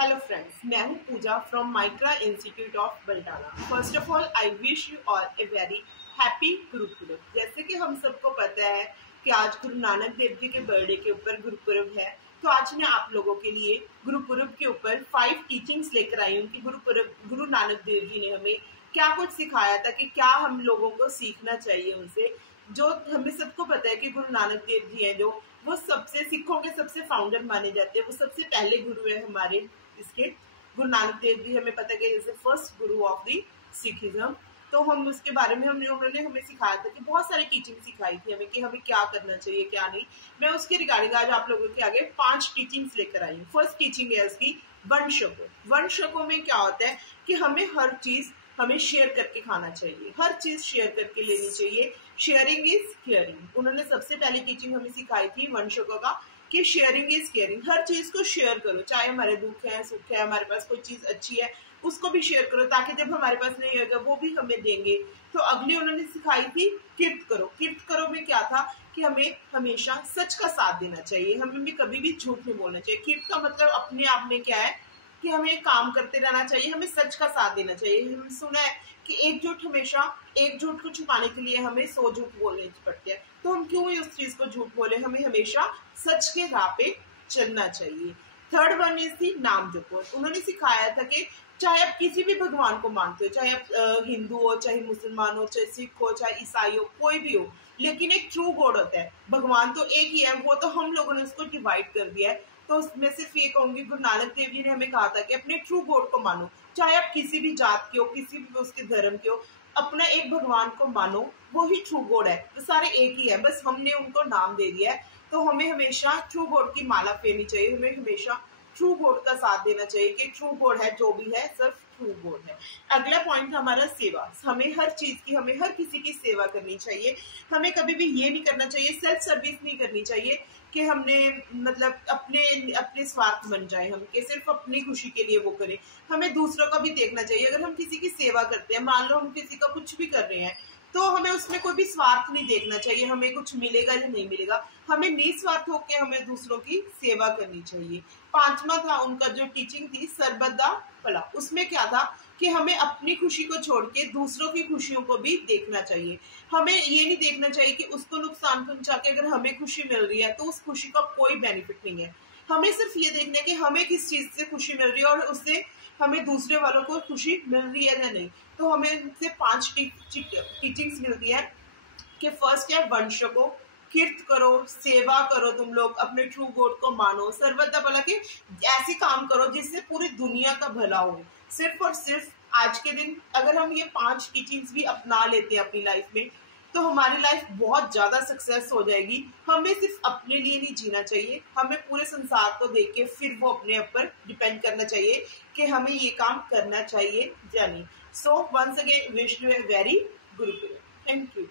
Hello friends, मैं हूं Pooja from Micra institute of Baltana. First of all I wish you all a very happy Gurpurab. जैसे कि हम सबको पता है कि आज गुरु नानक देव जी के बर्थडे के ऊपर गुरुपुरब है, तो आज मैं आप लोगों के लिए गुरुपुरब के ऊपर 5 टीचिंग्स लेकर आई हूँ कि गुरु नानक देव जी ने हमें क्या कुछ सिखाया था, कि क्या हम लोगों को सीखना चाहिए उनसे। जो हमें सबको पता है कि गुरु नानक देव जी हैं, जो वो सबसे सिखों के सबसे फाउंडर माने जाते हैं, वो सबसे पहले गुरु है हमारे इसके। गुरु नानक देव जी हमें पता है कि जैसे first Guru of the Sikhism. तो हम उसके बारे में उन्होंने हमें सिखाया था कि बहुत सारी टीचिंग सिखाई थी हमें कि हमें क्या करना चाहिए क्या नहीं। मैं उसके रिगार्डिंग आज आप लोगों के आगे 5 टीचिंग्स लेकर आई हूँ। फर्स्ट टीचिंग है उसकी वंशकों। वंशकों में क्या होता है कि हमें हर चीज हमें शेयर करके खाना चाहिए, हर चीज शेयर करके लेनी चाहिए। Sharing is caring. उन्होंने सबसे पहली टीचिंग हमें सिखाई थी वंशकों का कि शेयरिंग इज केयरिंग। हर चीज को शेयर करो, चाहे हमारे दुख है सुख है, हमारे पास कोई चीज अच्छी है उसको भी शेयर करो, ताकि जब हमारे पास नहीं होगा वो भी हमें देंगे। तो अगली उन्होंने सिखाई थी किर्त करो। किर्त करो में क्या था कि हमें हमेशा सच का साथ देना चाहिए, हमें भी कभी भी झूठ नहीं बोलना चाहिए। किर्त का मतलब अपने आप में क्या है कि हमें काम करते रहना चाहिए, हमें सच का साथ देना चाहिए। हमने सुना है कि एकजुट हमेशा एकजुट को छुपाने के लिए हमें 100 झूठ बोलने पड़ते हैं, तो हम क्यों ही उस चीज को झूठ बोले, हमें हमेशा सच के राह पे चलना चाहिए। थर्ड वन इज थी नाम जपो। उन्होंने सिखाया था कि चाहे आप किसी भी भगवान को मानते हो, चाहे आप हिंदू हो, चाहे मुसलमान हो, चाहे सिख हो, चाहे ईसाई हो, कोई भी हो, लेकिन एक ट्रू गॉड होता है। भगवान तो एक ही है, वो तो हम लोगों ने उसको डिवाइड कर दिया है। तो मैं सिर्फ ये कहूंगी, गुरु नानक देव जी ने हमें कहा था कि अपने ट्रू गॉड को मानो, चाहे आप किसी भी जात के हो, किसी भी उसके धर्म के हो, अपना एक भगवान को मानो, वो ही ट्रू गॉड है। तो सारे एक ही है, बस हमने उनको नाम दे दिया है। तो हमें हमेशा ट्रू गॉड की माला फेरनी चाहिए, हमें हमेशा ट्रू गॉड का साथ देना चाहिए कि ट्रू गॉड है, जो भी है सिर्फ ट्रू गॉड है। अगला पॉइंट हमारा सेवा। हमें हर चीज की, हमें हर किसी की सेवा करनी चाहिए। हमें कभी भी ये नहीं करना चाहिए, सेल्फ सर्विस नहीं करनी चाहिए कि हमने मतलब अपने अपने स्वार्थ बन जाए, हम कि सिर्फ अपनी खुशी के लिए वो करें। हमें दूसरों का भी देखना चाहिए। अगर हम किसी की सेवा करते हैं, मान लो हम किसी का कुछ भी कर रहे हैं, तो हमें उसमें कोई भी स्वार्थ नहीं देखना चाहिए, हमें कुछ मिलेगा या नहीं मिलेगा, हमें निस्वार्थ होकर हमें दूसरों की सेवा करनी चाहिए। 5वां था उनका जो टीचिंग थी सर्वदा भला। उसमें क्या था कि हमें अपनी खुशी को छोड़ के दूसरों की खुशियों को भी देखना चाहिए। हमें ये नहीं देखना चाहिए कि उसको नुकसान पहुंचा के अगर हमें खुशी मिल रही है तो उस खुशी का कोई बेनिफिट नहीं है। हमें सिर्फ ये देखना है कि हमें किस चीज से खुशी मिल रही है और उससे हमें दूसरे वालों को खुशी मिल रही है या नहीं। तो हमें इनसे 5 टीचिंग्स मिलती है कि फर्स्ट है वंशकों, कीर्त करो, सेवा करो, तुम लोग अपने ट्रू गॉड को मानो, सर्वदा भला के ऐसे काम करो जिससे पूरी दुनिया का भला हो। सिर्फ और सिर्फ आज के दिन अगर हम ये 5 टीचिंग्स भी अपना लेते हैं अपनी लाइफ में, तो हमारी लाइफ बहुत ज्यादा सक्सेस हो जाएगी। हमें सिर्फ अपने लिए नहीं जीना चाहिए, हमें पूरे संसार को देख के फिर वो अपने ऊपर डिपेंड करना चाहिए कि हमें ये काम करना चाहिए या नहीं। So once again wish you a very Gurpurab. Thank you.